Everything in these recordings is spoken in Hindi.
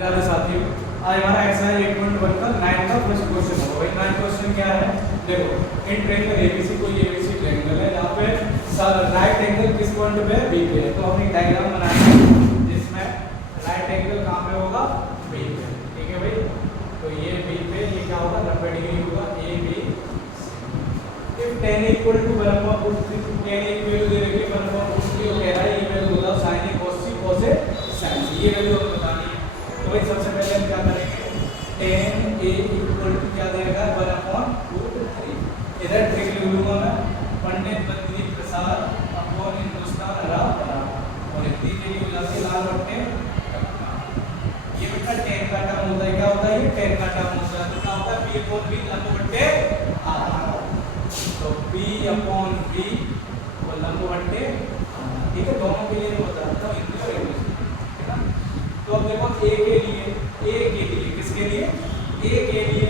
राधे साथियों, आज हमारा एक्सरसाइज 8.1 का 9 का फर्स्ट क्वेश्चन होगा। भाई 9 क्वेश्चन क्या है? देखो, इन ट्रायंगल एबीसी कोई एबीसी ट्रायंगल है जहाँ पे राइट एंगल किस पॉइंट पे है? बी पे है। तो हम एक डायग्राम बनाएंगे जिसमें राइट एंगल कहाँ पे होगा? बी पे। ठीक है भाई, तो ये बी पे ये क्या होगा? 90 डिग्री होगा A B. If tan equal to 1/√3, tan की वैल्यू दे रखी है 1/√3 और कह रहा है ये वैल्यू होता है sin a cos c cos a sin c, ये वैल्यू हमें बतानी है। तो भाई सबसे पहले हम क्या करेंगे? tan a इक्वल टू क्या देगा? 1/√3। इधर ट्रिक लिख लूंगा मैं, पंडित बद्री प्रसाद अपॉन हिंदुस्तान राम, और हिंदी के लिए हो जाती है लाल बट्टे। ये बेटा tan का टर्म होता है, क्या होता है? ये tan का टर्म होता है। तो क्या होता है? b अपॉन b लंब बट्टे आधार। तो b अपॉन b वो लंब बट्टे, ठीक है, दोनों के लिए मैं बताता हूँ हिंदी और इंग्लिश, है ना। तो अब देखो a के लिए किसके लिए? a के लिए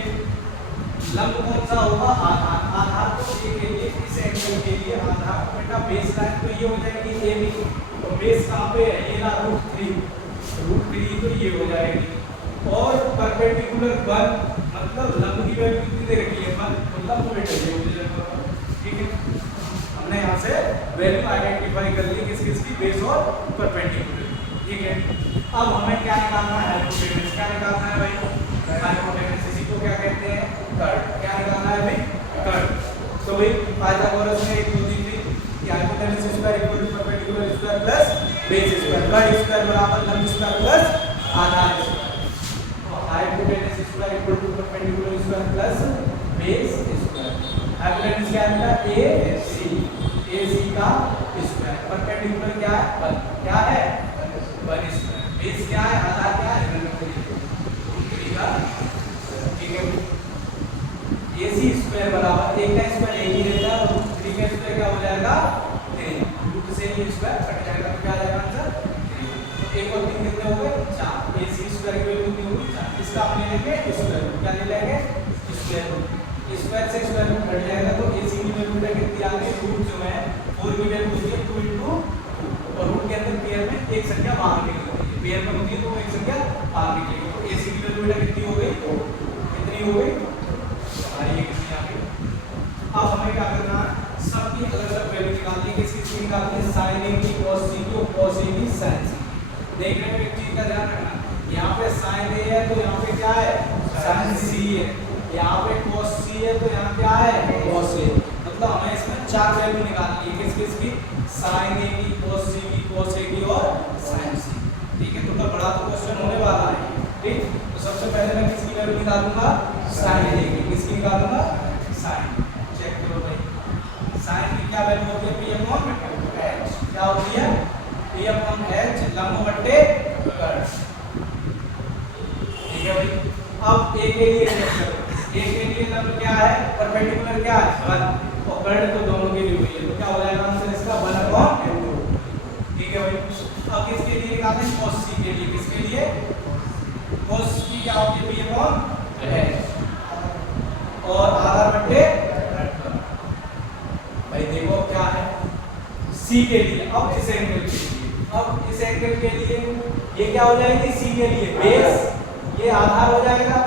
लंब कौन सा होगा? आधार। आधार तो a के लिए इस एंगल के लिए आधार बेटा बेस लाइन तो ये हो जाएगी ab। तो बेस कहाँ पे है? ये ना √3 तो ये हो जाएगी। और परपेंडिकुलर 1 मतलब लंब की वैल्यू कितनी दे रखी है? 1, तो लंब बेटा ये हो जाएगा। ठीक है, हमने यहाँ से वैल्यू आइडेंटिफाई कर ली किस किस की? बेस और परपेंडिकुलर। ठीक है, अब हमें क्या निकालना है? हाइपोटेनस। क्या निकालना है भाई? हाइपोटेनस। इसी को क्या कहते हैं? कर्ड। क्या निकालना है भाई? कर्ड। तो भाई पाइथागोरस ने एक बुद्धि थी कि hypotenuse square equal to perpendicular square plus base square. कर्ड स्क्वायर बराबर लंब स्क्वायर प्लस आधार स्क्वायर। तो hypotenuse square equal to perpendicular square plus base square. Hypotenuse क्या है बेटा? AC का स्क्वायर। परपेंडिकुलर क्या है? 1। क्या है? 1 स्क्वायर। बेस क्या है? आधार क्या है? √3 का। ठीक है, AC स्क्वायर बराबर 1 का स्क्वायर 1 ही रहता है, और √3 का स्क्वायर क्या हो जाएगा? 3। रूट से ही स्क्वायर कट जाएगा तो क्या आ जाएगा आंसर? 3। 1 और 3 कितने हो गए? 4। AC स्क्वायर की वैल्यू कितनी होगी? 4। इसका हम ले लेंगे स्क्वायर रूट। क्या ले लेंगे? Square root. स्क्वायर से स्क्वायर रूट कट जाएगा तो AC की वैल्यू कितनी आ गई? रूट जो है 4 की वैल्यू होती है 2 * 2, और रूट के अंदर पेयर में एक संख्या बाहर निकलती है। पेयर में होती है तो एक संख्या बाहर निकलेगी। तो AC की वैल्यू बेटा कितनी हो गई? कितनी हो गई? हमारी ये कितनी आ गई? अब हमें क्या करना है? सबकी अलग-अलग वैल्यू निकालनी है। किसकी निकालनी है? sin a की cos c की और cos a की sin c। देखने में एक चीज का ध्यान रखना, यहाँ पे sin a है तो यहाँ पे क्या है? sin c है। यहाँ पे cos c है तो यहाँ क्या है? cos a। मतलब हमें इसमें 4 वैल्यू निकालनी है। किस की? sin a की, cos c की, cos a की और sin c। ठीक है, तो बड़ा तो क्वेश्चन होने वाला है। ठीक, तो सबसे पहले मैं किसकी वैल्यू निकालूंगा? sin a की। किसकी निकालूंगा? sin। चेक करो भाई, sin की क्या वैल्यू होती है? p/h। क्या होती है? p/h लंब बट्टे कर्ड। ठीक है भाई, अब a के लिए चेक करो। a के लिए लंब क्या है? परपेंडिकुलर क्या है? 1, और कर्ड तो दोनों के लिए हुई है। तो क्या हो जाएगा आंसर इसका? 1/2। ठीक है भाई, अब किसके लिए निकालें? cos c के लिए। किसके लिए? cos c क्या होती है? p/h और आधार बट्टे भाई। देखो क्या है c के लिए। अब इस एंगल के लिए, अब इस एंगल के लिए ये क्या हो जाएगी? c के लिए बेस, ये आधार हो जाएगा,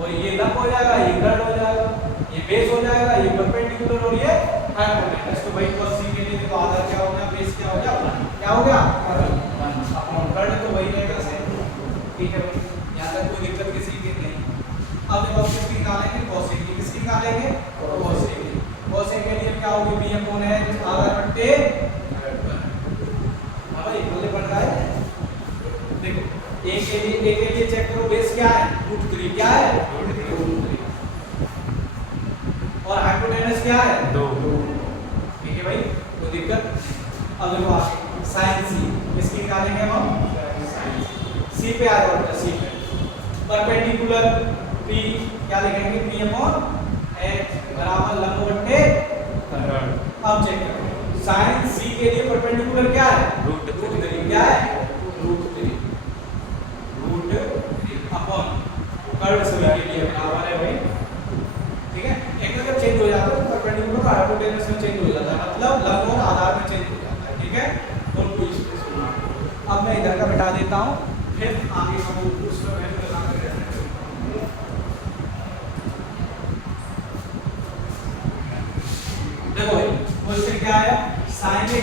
और ये लंब हो जाएगा, ये कर्ड हो जाएगा। ये बेस हो जाएगा, ये परपेंडिकुलर, और ये हाइपोटेनस। तो भाई cos c के लिए देखो आधार क्या हो गया? बेस क्या हो गया? 1। क्या हो गया? 1 अपॉन कर्ड तो वही रहेगा सेम। ठीक है भाई, यहाँ तक कोई दिक्कत किसी की नहीं। अब देखो किसकी निकालेंगे? cos a की। किसकी निकालेंगे? cos a की। cos a के लिए क्या होगी? b/h आधार बट्टे कर्ड। हां भाई, बोले पढ़ रहा है। देखो a के लिए चेक करो, बेस क्या है? √3। क्या है? √3। और हाइपोटेनस क्या है? 2। ठीक है भाई, कोई दिक्कत? अब देखो आगे sin c। किसकी निकालेंगे हम? sin c पे आ जाओ बेटा, c पे परपेंडिकुलर p क्या लिखेंगे? p/h बराबर लंब बट्टे कर्ड। अब चेक करो, sin c के लिए परपेंडिकुलर क्या है? √3। क्या है? √3 अपॉन कर्ड सभी के लिए बराबर है भाई। ठीक है, एक अगर चेंज हो जाता है तो परपेंडिकुलर और हाइपोटेनस में चेंज हो जाता है, मतलब लंब और आधार में चेंज हो जाता है। ठीक है, और कुछ अब मैं इधर का बिठा देता हूँ, फिर आगे का वो ए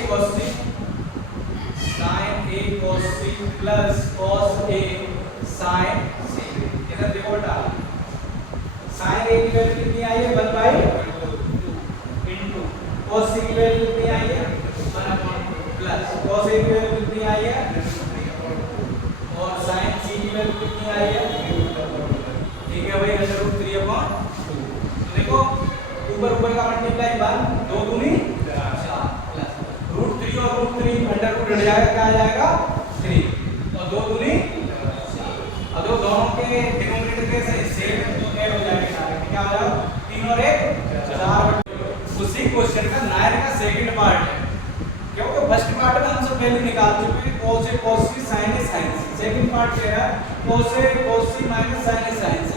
cos c plus cos a sin c। इधर देखो बेटा sin a की वैल्यू कितनी आई है 1/2 इनटू cos c की वैल्यू कितनी आई है 1/2 प्लस cos a की वैल्यू कितनी आई है और sin c की वैल्यू कितनी आई है, ठीक है भाई, √3/2। देखो ऊपर ऊपर का मल्टीप्लाई 1 2 दूनी 4 प्लस √3 और √3 अंडर रूट हट जाएगा, क्या आ जाएगा 3 और 2 दूनी 4। अब जो दोनों के डिनोमिनेटर के सेम तो ऐड हो जाएगा, क्या हो जाएगा 3 और 1 4। उसी क्वेश्चन का 9 का सेकंड पार्ट है, क्योंकि फर्स्ट पार्ट में हम सब वैल्यू निकाल चुके हैं cos a cos c sin a sin c। Second part कह रहा है cos a cos c minus sin a sin c।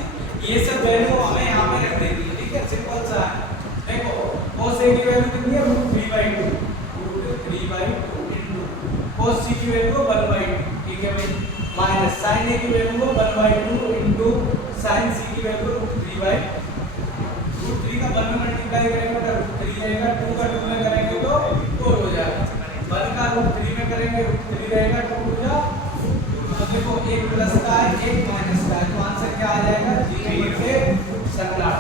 ये सब वैल्यू हमें यहां पे रख देनी है, ठीक है, सिंपल सा है। देखो cos a की वैल्यू कितनी है √3/2 इनटू cos c की वैल्यू 1/2, ठीक है भाई, माइनस sin a की वैल्यू 1/2 इनटू sin c की वैल्यू √3/2। √3 का 1 में मल्टीप्लाई करेंगे तो √3 रहेगा, 2 का 2 में करेंगे तो 4 हो जाएगा, 1 का √3 में करेंगे √3 रहेगा, 2 हो जाएगा। तो देखो एक प्लस का है एक माइनस का है, तो आंसर क्या आ जाएगा 0/17।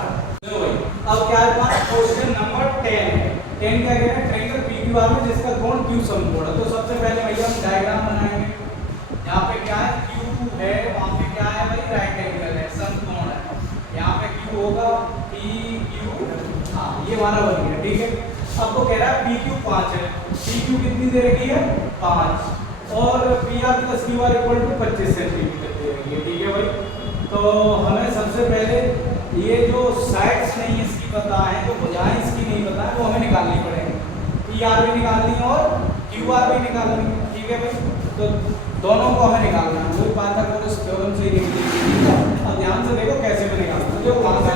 चलो भाई अब क्या है पास क्वेश्चन नंबर 10 है। 10 क्या कह रहा है ट्रायंगल PQR में जिसका कोण Q समकोण है। तो सबसे पहले भैया हम डायग्राम बनाएंगे। यहाँ पे क्या है Q है, वहाँ पे क्या है भाई राइट एंगल है, समकोण है। यहाँ पे Q होगा PQ, हाँ ये हमारा बन गया, ठीक है। अब तो कह रहा है PQ 5 है, PQ कितनी दे रखी है 5 और PR plus QR equal to 25 centimetre दे रही है, ठीक है भाई। तो हमें सबसे पहले ये जो साइड्स नहीं इसकी पता है, जो भुजाएं इसकी नहीं पता है, वो हमें निकालनी पड़ेगी। PR भी निकालनी है और QR भी निकालनी है, ठीक है भाई। तो दोनों को हमें निकालना है, वही पाइथागोरस थ्योरम से ही निकलेगी। अब ध्यान से देखो कैसे मैं निकालता हूं। जो वहां से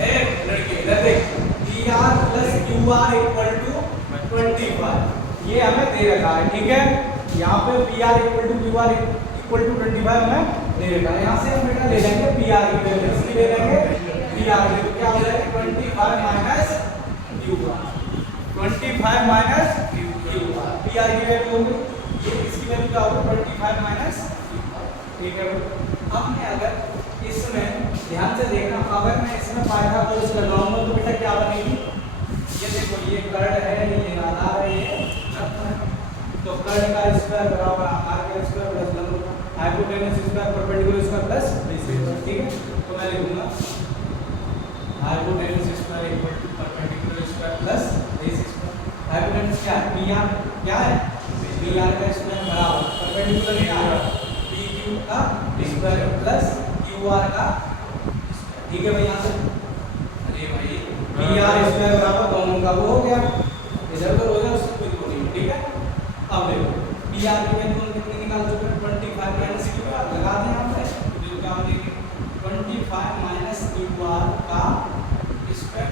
ए लड़के इधर देख PR plus QR equal to 25 ये हमें दे रखा है, ठीक है। यहाँ पे PR equal to QR equal to 25 हमें दे रखा है। यहाँ से हम बेटा ले लेंगे PR की वैल्यू, इसकी ले लेंगे PR की, तो क्या हो जाएगा 25 minus QR, 25 minus QR PR की वैल्यू होगी, ये इसकी वैल्यू क्या होगी 25 माइनस, ठीक है। अब मैं अगर इसमें ध्यान से देखना, अगर मैं इसमें पाइथागोरस लगाऊंगा तो बेटा क्या बनेगी, ये देखो ये कर्ड है, ये आधार है, ये तो कर्ड का स्क्वायर बराबर आकार का स्क्वायर प्लस लंब का hypotenuse square perpendicular square plus base square, ठीक है। तो मैं लिखूंगा hypotenuse square equal to perpendicular square plus base square. Hypotenuse क्या है PR, क्या है PR का स्क्वायर बराबर परपेंडिकुलर क्या है PQ का स्क्वायर प्लस QR का, ठीक है भाई। यहाँ से अरे भाई PR स्क्वायर बराबर दोनों का वो हो गया, इधर उधर हो जाए उससे कोई तो नहीं, ठीक है। अब देखो PR की वैल्यू कितनी निकाल चुके हैं 25 माइनस QR लगा दें हमने, तो क्या हो जाएगी 25 माइनस QR का स्क्वायर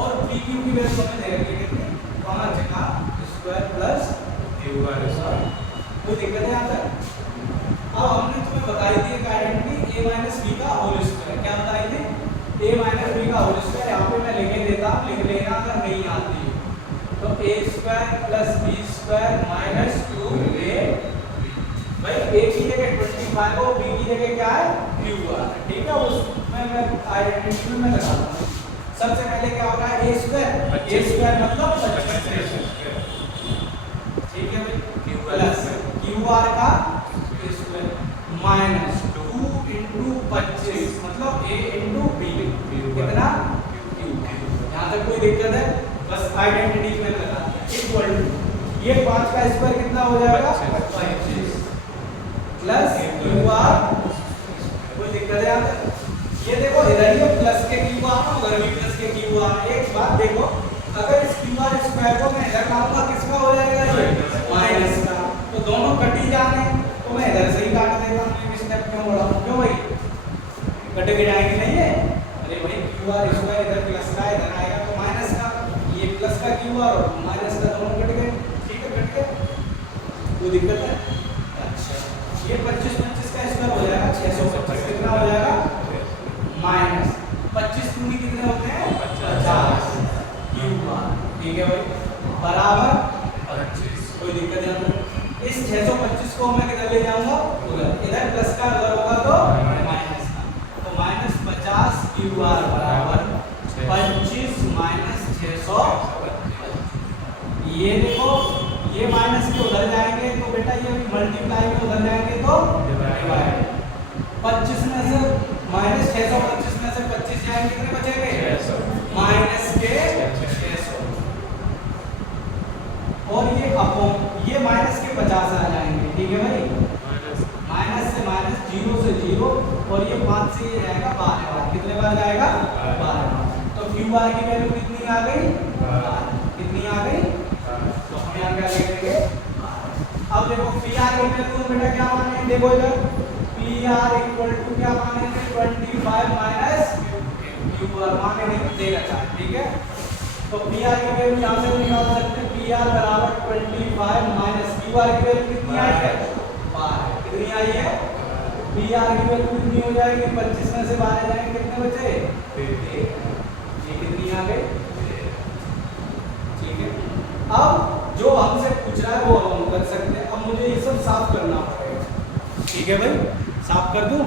और PQ की वैल्यू हमें दे रखी है कितनी 5 का स्क्वायर प्लस QR स्क्वायर। कोई दिक्कत है यहाँ तक? अब हमने तुम्हें बताई थी एक आइडेंटिटी a माइनस b का होल स्क्वायर, क्या बताई थी a माइनस b का होल स्क्वायर। यहाँ पे मैं लिख देता हूँ, लिख लेना अगर नहीं आती है तो a square plus b square minus 2a भाई a की जगह 25 हो, b की जगह क्या है QR, ठीक है। उसमें मैं आइडेंटिटी में लगाता हूँ। सबसे पहले क्या होगा a स्क्वायर मतलब 25, ठीक है भाई, प्लस QR का स्क्वायर माइनस 2 इनटू 25 मतलब a इनटू b कितना q। यहाँ तक कोई दिक्कत है? बस आइडेंटिटी में लगा इक्वल टू ये 5 का स्क्वायर कितना हो जाएगा 25 प्लस QR, कोई दिक्कत है यहाँ तक? ये देखो इधर ये प्लस के QR उधर भी प्लस के QR। एक बात देखो, अगर इस QR स्क्वायर को मैं इधर लाऊंगा किसका हो जाएगा ये माइनस का, तो दोनों कट ही जाने, तो मैं इधर से ही काट देता हूं। ये स्टेप क्यों बढ़ाऊं, क्यों भाई कट के जाएंगे नहीं है। अरे भाई QR स्क्वायर इधर प्लस का इधर आएगा तो माइनस का, ये प्लस का QR और माइनस का दोनों कट गए, ठीक है कट गए, कोई दिक्कत है? अच्छा ये 25 का स्क्वायर हो जाएगा 625, कितना हो जाएगा माइनस 25 दूनी कितने होते हैं 50 QR, ठीक है भाई इधर प्लस का अगर होगा तो माइनस का, तो -50 QR बराबर 25 माइनस 600। ये देखो ये माइनस के उधर जाएंगे तो बेटा ये मल्टीप्लाई में उधर जाएंगे तो डिवाइड। 25 में से माइनस 625 में से 25 जाएंगे कितने बचेंगे? माइनस के 600। और ये अपॉन ये माइनस के 50 आ जाएंगे, ठीक है भाई। माइनस से माइनस, 0 से 0, और ये 5 से ये जाएगा 12 बार। कितने बार जाएगा? 12 बार। तो QR की वैल्यू कितनी आ गई? 12। कितनी आ गई? तो हम यहाँ क्या लिखेंगे? अब देखो PR की वैल्यू बेटा क्या मानेंगे? देखो इधर PR इक्वल टू क्या मानेंगे? 25 माइनस QR मानेंगे, देगा चार्ट, ठीक है। तो PR की वैल्यू यहाँ से निकाल सकते हैं। PR बराबर 25 माइनस QR की वैल्यू कितनी आई है? 12। कितनी आई है? PR की वैल्यू कितनी हो जाएगी? 25 में से 12 जाएंगे, कितने बचे? 13। ये कितनी आ गई? ठीक है। अब जो हमसे पूछ रहा है वो हम कर सकते हैं। अब मुझे ये सब साफ करना पड़ेगा, ठीक है भाई। साफ कर दूं?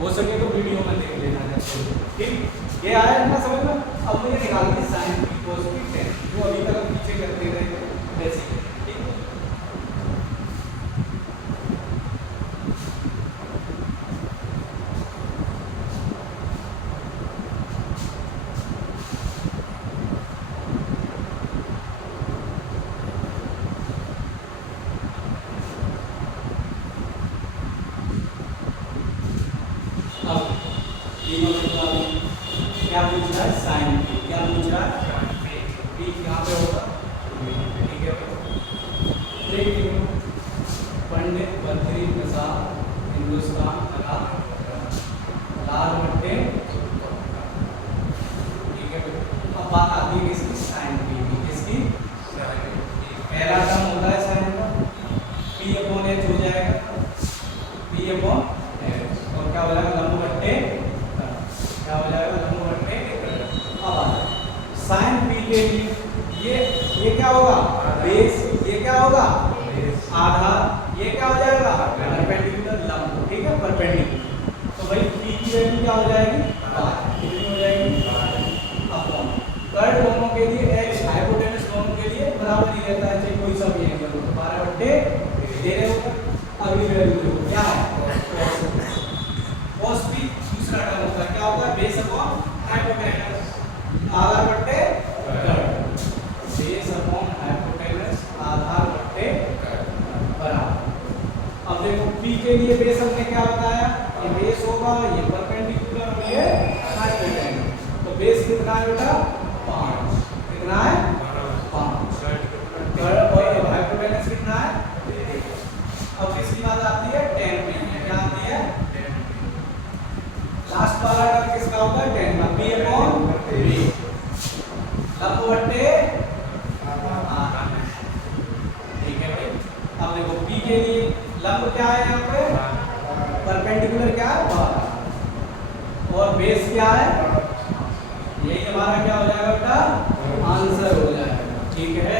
हो सके तो वीडियो में देख लेना, ठीक। ये आया इतना समझ में। अब मुझे निकालनी साइन की cos की tan, जो अभी तक हम पीछे करते रहे वैसे, ठीक। क्या पूछ रहा है? Sine P. क्या पूछ रहा है? पी यहाँ पे होगा, ठीक है। देखिए पंडित बद्री प्रसाद हिंदुस्तान कला लाल भट्टे, ठीक है। अब बात आती है किसकी? साइन पी की। किसकी? पहला टर्म होता है साइन का, P/H हो जाएगा, P/H। और क्या हो जाएगा? लंब भट्टे, क्या हो जाएगा? लंब भट्टे। अब साइन पी के लिए ये क्या होगा? बेस। ये क्या होगा? आधार। ये क्या हो जाएगा? परपेंडिकुलर लंब, ठीक है, परपेंडिकुलर। तो भाई पी की वैल्यू क्या हो जाएगी? 12। कितनी हो जाएगी? अपॉन कर्ड दोनों के लिए h हाइपोटेनस दोनों के लिए बराबर ही रहता है, चाहे कोई सा भी एंगल हो। 12 बट्टे दे रहे हो। अगली वैल्यू देखो क्या है? cos p दूसरा टर्म होता है, क्या होगा? बेस अपॉन हाइपोटेनस, आधार बट्टे कर्ड। बेस अपॉन हाइपोटेनस, आधार बट्टे बराबर। अब देखो p के लिए बेस हमने क्या बताया? ये बेस होगा, ये परपेंडिकुलर और ये हाइपोटेनस। तो बेस कितना है बेटा? 5। कितना है? 5। और हाइपोटेनस कितना है? 1। अब किसकी बात आती है? tan p। क्या आती है? लास्ट वाला टर्म किसका होगा? tan का। P/V लंब बट्टे आधार, ठीक है भाई। अब देखो p के लिए लंब क्या है? यहाँ पे परपेंडिकुलर क्या है? 12। और बेस क्या है? यही हमारा क्या हो जाएगा बेटा? आंसर हो जाएगा, ठीक है।